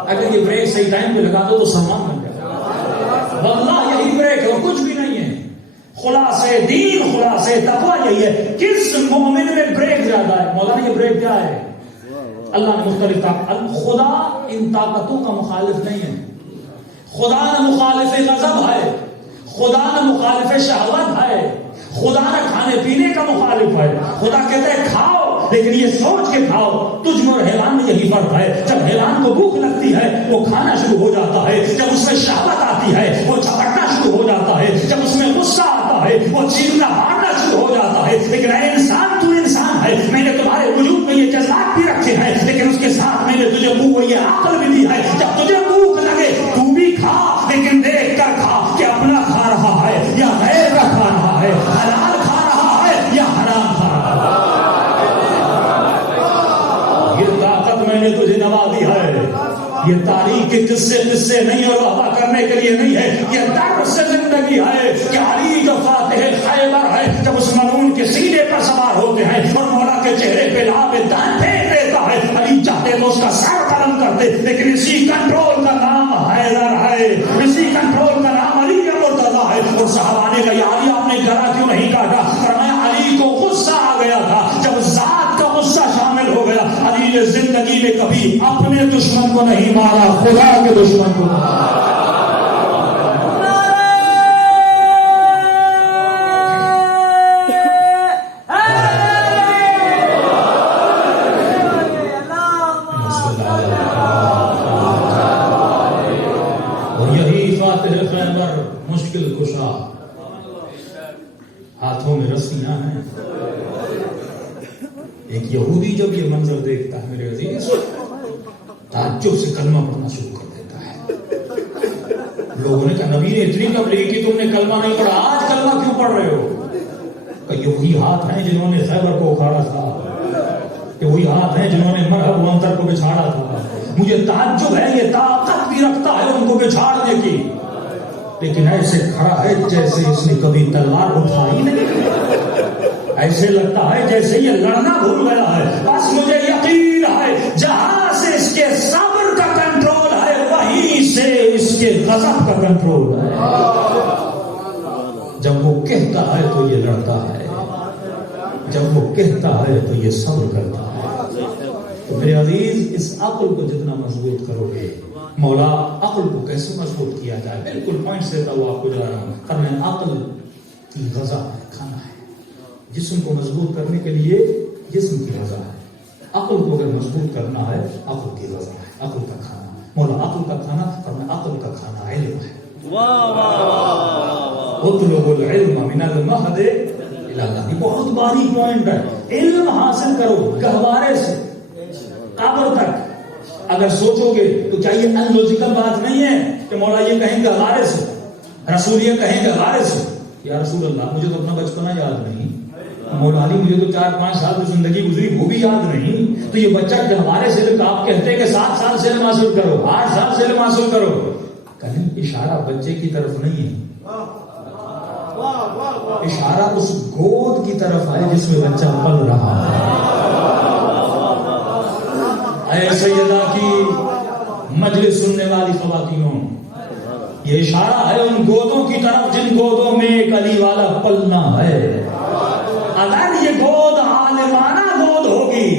اگر یہ بریک صحیح ٹائم پہ لگا دو تو سلمان بن جائے. واللہ یہی بریک ہے اور کچھ بھی نہیں ہے. خلاصے دین, خلاصے تقویٰ یہی ہے. کس مومن میں بریک زیادہ ہے؟ مولانا یہ بریک کیا ہے؟ اللہ نے مختلف خدا ان طاقتوں کا مخالف نہیں ہے. خدا نہ مخالف غضب ہے, خدا نہ مخالف شہوت ہے, خدا نہ کھانے پینے کا مخالف ہے. خدا کہتے ہیں کھاؤ, لیکن یہ سوچ کے کھاؤ. تجھ میں اور حیوان میں یہی فرق ہے. جب حیوان کو بھوک لگتی ہے وہ کھانا شروع ہو جاتا ہے, جب اس میں شہوت آتی ہے وہ جھپٹنا شروع ہو جاتا ہے, جب اس میں غصہ آتا ہے وہ چیخنا مارنا شروع ہو جاتا ہے. لیکن اے انسان, تو انسان ہے, میں نے تمہارے وجود میں یہ جذبات بھی رکھے ہیں, لیکن اس کے ساتھ میں نے تجھے یہ عقل بھی دی ہے. جب تجھے بھوک لگے تو بھی کھا, لیکن دیکھ کر کھا کہ اپنا کھا رہا ہے یا غیر کا کھا رہا ہے, حلال کھا رہا ہے یا حرام کھا رہا ہے. یہ طاقت میں نے تجھے نوازی ہے. یہ تاریخ کے قصے نہیں اور وعدہ کرنے کے لیے نہیں ہے, یہ درد سے زندگی ہے. کہ علی جو فاتح خیبر ہے, جب اس ملعون کے سینے پر سوار ہوتے ہیں اور مولا کے چہرے پہ لعاب دان پھینک دیتا ہے, علی چاہتے تو اس کا سر قلم کرتے, لیکن اسی کنٹرول کا نام حیدر ہے, اسی کنٹرول کا نام علی مرتضیٰ ہے. اور صحابہ نے کہا علی آپ نے گلا کیوں نہیں کاٹا؟ فرمایا علی کو غصہ آ گیا تھا. جب ذات کا غصہ شامل ہو گیا یہ زندگی میں کبھی اپنے دشمن کو نہیں مارا، خدا کے دشمن کو مارا۔ مشکل کشا، ہاتھوں میں رسیاں ہیں۔ ایک یہودی جب یہ منظر دیکھتا ہے میرے عزیز، تعجب سے کلمہ پڑھنا شروع کر دیتا ہے۔ لوگوں نے کہا نبی نے اتنی تبلیغ کی، تم نے کلمہ نہیں پڑھا، آج کلمہ کیوں پڑھ رہے ہو؟ کہ یہ وہی ہاتھ ہیں جنہوں نے خیبر کو اکھاڑا تھا، کہ وہی ہاتھ ہیں جنہوں نے مرحب و انتر کو بچھاڑا تھا۔ مجھے تعجب ہے یہ طاقت بھی رکھتا ہے ان کو بچھاڑنے کی، لیکن ایسے کھڑا ہے جیسے اس نے کبھی تلوار اٹھائی نہیں، ایسے لگتا ہے جیسے یہ لڑنا بھول گیا ہے۔ بس مجھے یقین ہے جہاں سے اس کے صبر کا کنٹرول ہے وہیں سے اس کے غضب کا کنٹرول ہے۔ جب وہ کہتا ہے تو یہ لڑتا ہے، جب وہ کہتا ہے تو یہ صبر کرتا ہے۔ تو میرے عزیز، اس عقل کو جتنا مضبوط کرو گے، مولا عقل کو کیسے مضبوط کیا جائے، بالکل پوائنٹ دیتا ہوں آپ کو جا رہا ہوں۔ فرمایا عقل کی غذا ہے، کھانا ہے۔ جسم کو مضبوط کرنے کے لیے جسم کی غذا ہے، عقل کو اگر مضبوط کرنا ہے عقل کی غذا ہے، عقل کا کھانا۔ مولا عقل کا کھانا، فرمایا عقل کا کھانا علم ہے۔ اطلبوا العلم من المہد الی اللہ، یہ بہت باری پوائنٹ ہے۔ علم حاصل کرو گہوارے سے قبر تک۔ اگر سوچو گے تو کیا یہ ان لوجیکل بات نہیں ہے کہ مولا یہ کہیں گے غارے سے، رسول یہ کہیں گے غارے سے؟ یا رسول اللہ مجھے تو اپنا بچپنا یاد نہیں، مولا علی مجھے تو 4-5 سال کی زندگی گزری وہ بھی یاد نہیں، تو یہ بچہ ہمارے سے آپ کہتے ہیں کہ 7 سال سے علم حاصل کرو، 8 سال سے علم حاصل کرو، کہیں اشارہ بچے کی طرف نہیں ہے، اشارہ اس گود کی طرف ہے جس میں بچہ پل رہا ہے۔ اے سیدہ کی مجلس سننے والی خواتینوں، یہ اشارہ ہے ان گودوں کی طرف جن گودوں میں ایک علی والا پلنا ہے۔ اگر یہ گود عالمانہ گود ہوگی،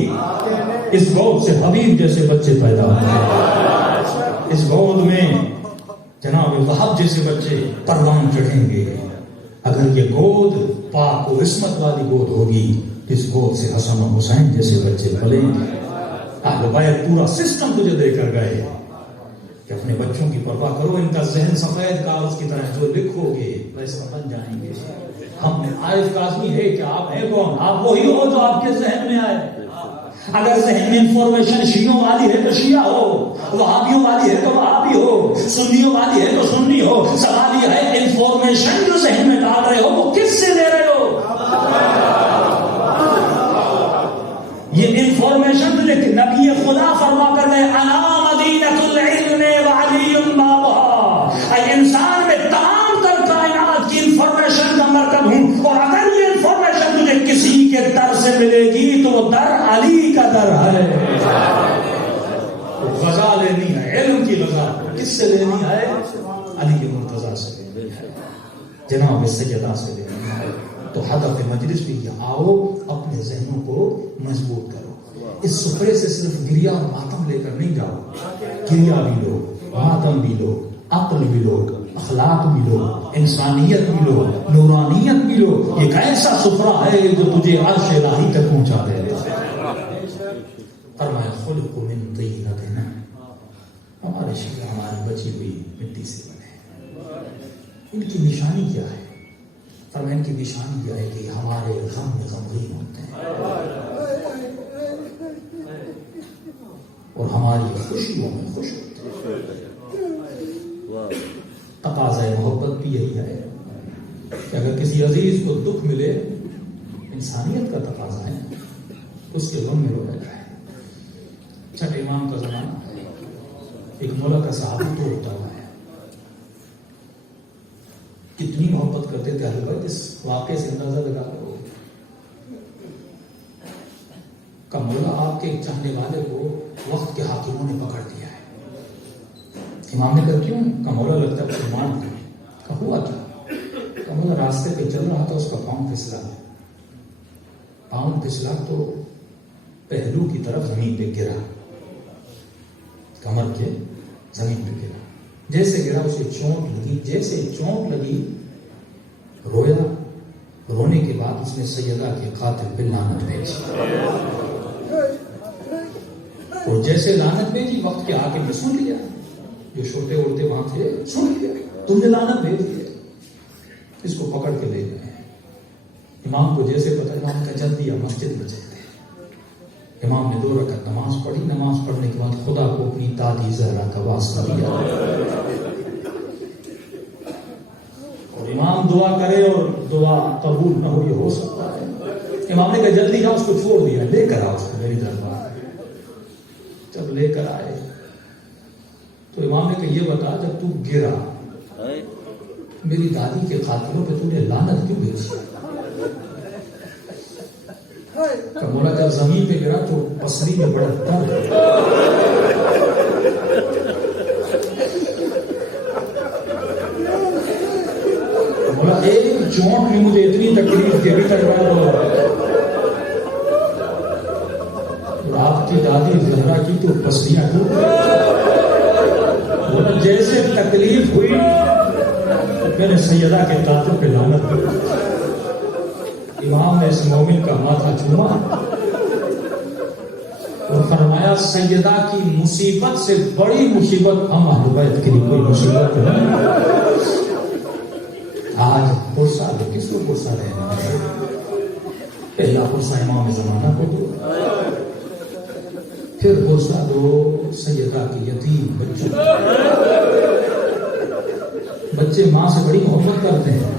اس گود سے حبیب جیسے بچے پیدا ہوتے، اس گود میں جناب وہب جیسے بچے پروان چڑھیں گے۔ اگر یہ گود پاک و عصمت والی گود ہوگی، اس گود سے حسن و حسین جیسے بچے پلیں گے۔ اہل بیت پورا سسٹم تجھے دے کر گئے کہ اپنے بچوں کی پرواہ کرو، ان کا ذہن سفید کاغذ کی طرح جو لکھو گے ویسا بن جائیں گے۔ ہم نے عارف کاظمی ہے کہ آپ ہیں کون؟ آپ وہی ہو جو آپ کے ذہن میں آئے۔ اگر ذہن میں انفارمیشن شیعوں والی ہے تو شیعہ ہو، وہابیوں والی ہے تو وہابی ہو، سنیوں والی ہے تو سنی ہو۔ سوال یہ ہے انفارمیشن جو ذہن میں ڈال رہے ہو وہ کس سے لے رہے ہو؟ یہ انفارمیشن تو لیکن نبی خدا فرما کر دے انا مدینۃ العلم وعلی بابها، اے انسان میں تمام تر کائنات کی انفارمیشن کا مرکز ہوں، اور اگر یہ انفارمیشن تجھے کسی کے در سے ملے گی تو وہ در علی کا در ہے۔ غذا لینی ہے، علم کی غذا کس سے لینی ہے؟ علی کے مرتضیٰ سے لینی ہے، جناب سیدہ سے لینی ہے۔ تو ہدف مجلس بھی کہ آؤ اپنے ذہنوں کو مضبوط کرو۔ اس سفرے سے صرف گریا اور ماتم لے کر نہیں جاؤ، گریا بھی لو، ماتم بھی لو، عقل بھی لو، اخلاق بھی لو، انسانیت بھی لو، نورانیت بھی لو۔ ایک ایسا سفرہ ہے جو تجھے عرش الہی تک پہنچا دے گا۔ فرمایا خلق من طینۃ، ہمارے شکل ہماری بچی ہوئی مٹی سے بنے۔ ان کی نشانی کیا ہے؟ فرمایا ان کی نشانی یہ ہے کہ ہمارے غم میں غمگین ہوتے ہیں اور ہماری خوشیوں میں خوش ہوتے ہیں۔ تقاضۂ محبت بھی یہی ہے کہ اگر کسی عزیز کو دکھ ملے، انسانیت کا تقاضا ہے، اس کے غم میں رویا جائے۔ چھٹے امام کا زمانہ ہے، ایک مولا کا صحابی توڑتا ہوا ہے، کتنی محبت کرتے تھے اہل بیت، اس واقعے سے اندازہ لگا کرو کہ مولا آپ کے ایک چاہنے والے کو وقت کے حاکموں نے پکڑ دیا ہے۔ امام نے کہا کیوں؟ کہ مولا لگتا ہے مسلمان تھے۔ کہ ہوا کیا؟ کہ مولا راستے پہ چل رہا تھا، اس کا پاؤں پھسلا تو پہلو کی طرف زمین پہ گرا، کمر کے زمین پہ گرا، جیسے گرا اسے چونٹ لگی، جیسے چونٹ لگی رویا، رونے کے بعد اس نے سیدہ کے قاتل پہ لعنت بھیجی، اور جیسے لعنت بھیجی وقت کے آگے میں سن لیا، جو چھوٹے عورتیں وہاں تھے سن لیا، تم نے لعنت بھیج دی، اس کو پکڑ کے لے گئے۔ امام کو جیسے پتا، امام کا جلدی یا مسجد میں چلتے ہیں۔ امام نے 2 رکعت نماز پڑھی، نماز پڑھنے کے بعد خدا کو اپنی دادی زہرا کا واسطہ دیا، اور امام دعا کرے اور دعا قبول نہ ہو، یہ ہو سکتا ہے۔ امام نے کہا جلدی جا، اس کو چھوڑ دیا، لے کر آؤ اس کو میری دربار۔ جب لے کر آئے تو امام نے کہا یہ بتا، جب تو گرا میری دادی کے قاتلوں پہ تو نے لعنت کیوں بھیجی؟ مولا جب زمین پہ گرا تو پسری میں بڑا درد، مولا ایک چونٹ بھی مجھے اتنی تکلیف دے بھی کر رہا ہو، آپ کی دادی زہرا کی تو پسریاں ٹوٹ گئی، جیسے تکلیف ہوئی میں نے سیدہ کے قاتل پہ لعنت کی۔ امام نے اس مومن کا ماتھا چوما اور فرمایا سیدہ کی مصیبت سے بڑی مصیبت ہم اہل بیت کے لیے کوئی مصیبت نہیں۔ آج پرسہ دو، کس کو پرسہ رہنا ہے؟ پہلا پرسہ امام زمانہ کو دو، پھر پرسہ دو سیدہ کی یتیم بچوں۔ بچے ماں سے بڑی محبت کرتے ہیں،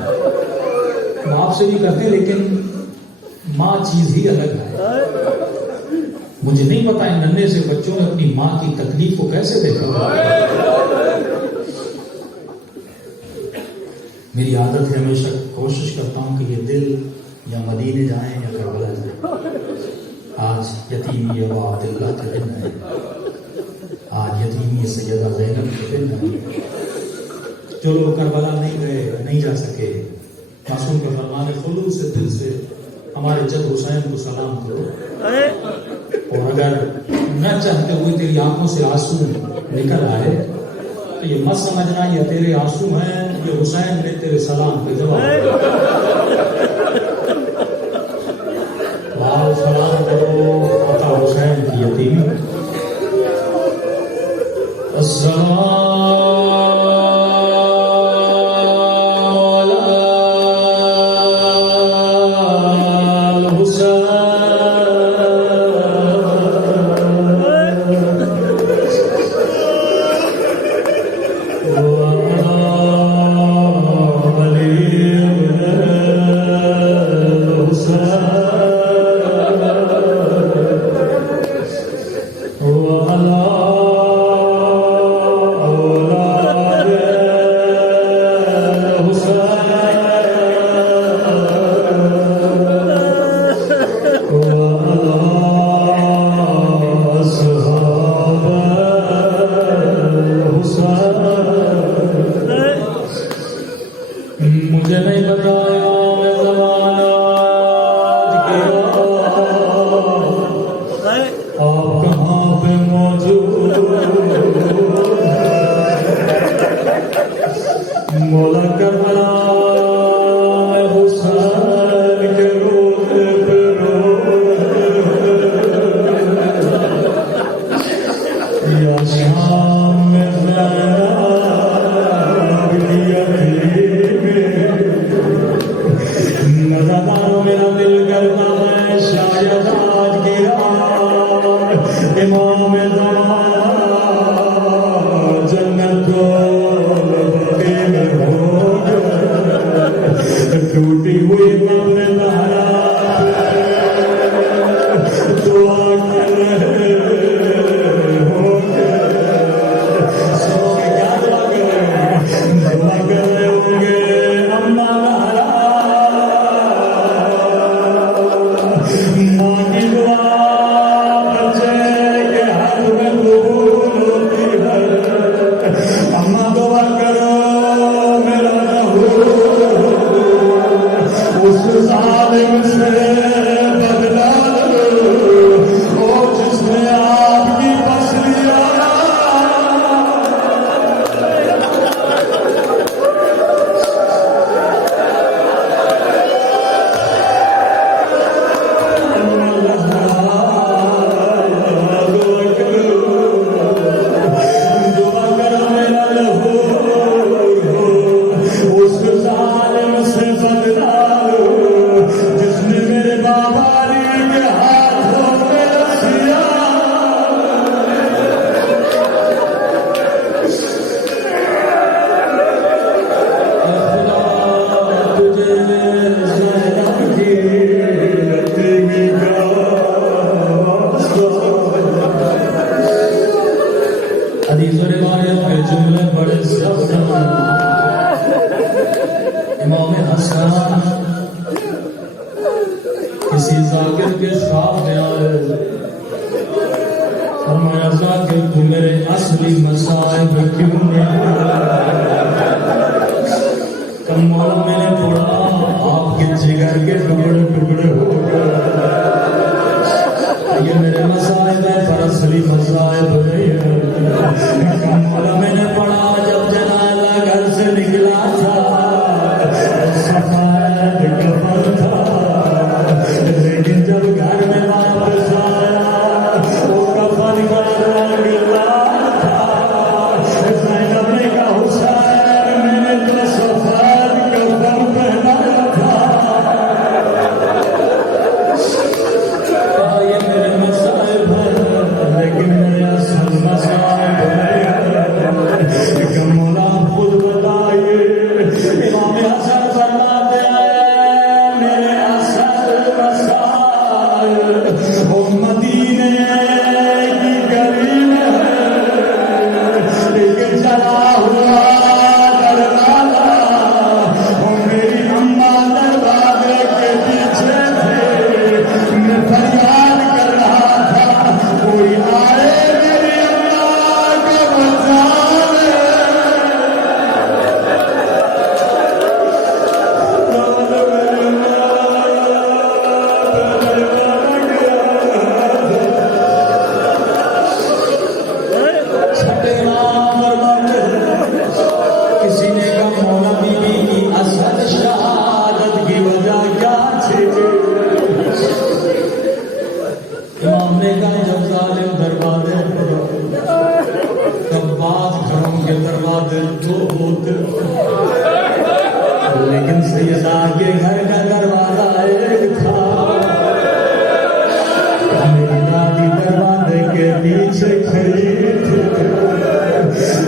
باپ سے بھی کرتے ہیں، لیکن ماں چیز ہی الگ ہے۔ مجھے نہیں پتا ان ننھے سے بچوں نے اپنی ماں کی تکلیف کو کیسے دیکھا۔ میری عادت ہے ہمیشہ کوشش کرتا ہوں کہ یہ دل یا مدینے جائیں یا کربلا جائیں۔ آج یتیمی ابا عبداللہ کا دن ہے، آج یتیمی سیدہ زینب کا دن ہے۔ جو لوگ کربلا نہیں گئے، نہیں جا سکے، معصوم کے فرمان خلوص سے دل سے ہمارے جد حسین کو سلام کرو، اور اگر نہ چاہتے ہوئے تیری آنکھوں سے آنسو نکل آئے تو یہ مت سمجھنا یہ تیرے آنسو ہیں، یہ حسین نے تیرے سلام پہ جواب دیا۔ سلام کرو عطا حسین کی یتیمی۔ روایت کے جملے بڑے سخت ہیں. امام حسن کسی ذاکر کے خواب میں آئے، فرمایا ذاکر تو میرے اصلی مصائب کیوں نہیں؟ کم مولا میں نے پڑھا آپ کے جگر کے ٹکڑے ٹکڑے ہو گئے، یہ میرے مصائب ہے پر اصلی مصائب نہیں ہے. کم مولا میں نے پڑھا جب جنازہ گھر سے نکلا تھا سفید کفن تھا، لیکن جب گھر میں واپس آیا وہ کفن کا رنگ لال تھا. زینب نے کہا حسین میں نے تو سفید کفن پہنایا تھا. کہا یہ میرے مصائب ہے لیکن میرے اصل مصائب ہے. کہ مولا خود بتائیے. امام حسن فرماتے ہیں میرے اصل مصائب وہ مدینے کی گلی میں ایک جلا ہوا دروازہ، وہ میری اماں دروازے کے پیچھے تھے. میں فریاد کر رہا تھا کوئی آئے میری اماں کو بچانے. کسی نے کہا مولا بی بی کی اصل شہادت کی وجہ کیا تھی؟ امام نے کہا جب ظالم دروازے تب بعض گھروں کے دروازے دو ہوتے لیکن سیدہ کے گھر کا دروازہ ایک تھا. میری دادی دروازے کے پیچھے کھڑی تھی.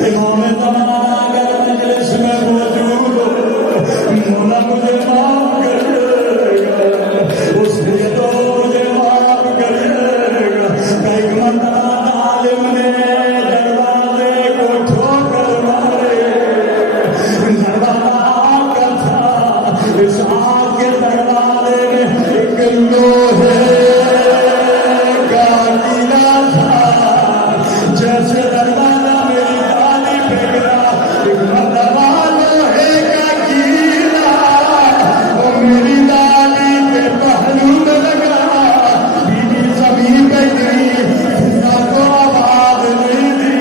امام زمانہ اگر مجلس میں موجود ہو مولا مجھے معاف کرے گا، اس لیے تو مجھے معاف کرے گا. ایک مرتبہ عالم نے دروازے کو ٹھوکر مارے، دروازہ آگ کا تھا. اس آگ کے دروازے میں ایک لوہے کا کیلا تھا. جیسے دروازہ میری دادی پہ گیا، ایک مرتبہ لوہے کا کیلا وہ میری دادی کے پہلو میں لگا. بیوی زمین پہ گئی، فضا کو آواز نہیں دی،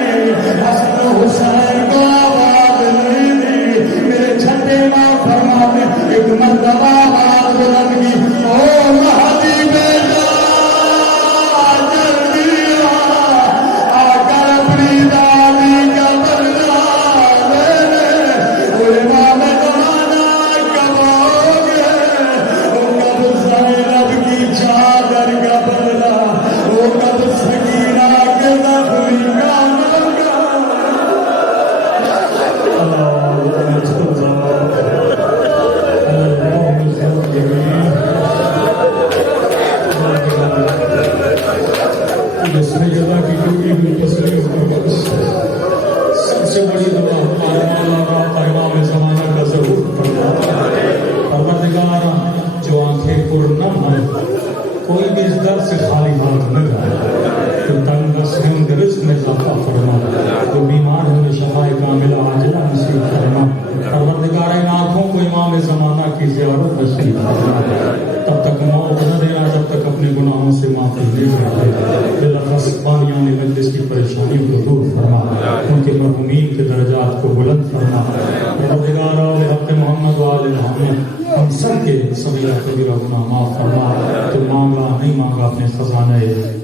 حسن و حسین کو آواز نہیں دی. میرے چھٹے ماں فرماتے ایک مرتبہ آواز بلند کی، او مہدی بیٹا جلدی آ کر اپنی دادی کا بدلہ لے لے. وہ امام زمانہ کب آؤگے؟ وہ کب زینب کی چادر کا بدلہ، وہ کب سکینہ کے زخمی کا ملکہ. سب سے بڑی دعا امام زمانہ کا ضرور کرنا. پروردگار جو آنکھیں پر نہ مارے، کوئی بھی اس در سے خالی ہاتھ نہ جائے. تو تنگ دست ہے ان کے رزق میں اضافہ فرما. جو بیمار ہے انہیں شفائے کاملہ عاجلہ نصیب فرما. پروردگار ان آنکھوں کو امام زمانہ کی زیارت نصیب فرما. تب تک موت نہ دینا جب تک اپنے گناہوں سے معافی نہیں کرتے. بلخص بانیان مجلس کی پریشانیوں کو دور فرما، ان کے مرحومین کے درجات کو بلند فرما. پروردگار اور حق محمد و آل محمد ہم سب کے صغیرہ کبیرہ گناہ معاف فرما. تو مانگا نہیں مانگا اپنے خزانہ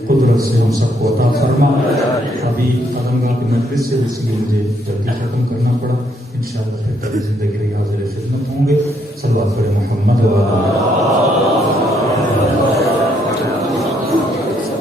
قدرت سے ہم سب کو عطا فرما. ابھی تلنگا کی مجلس سے اس لیے مجھے جلدی ختم کرنا پڑا. انشاءاللہ پھر کبھی زندگی ریاض خدمت ہوں گے. صلوات پر محمد و آل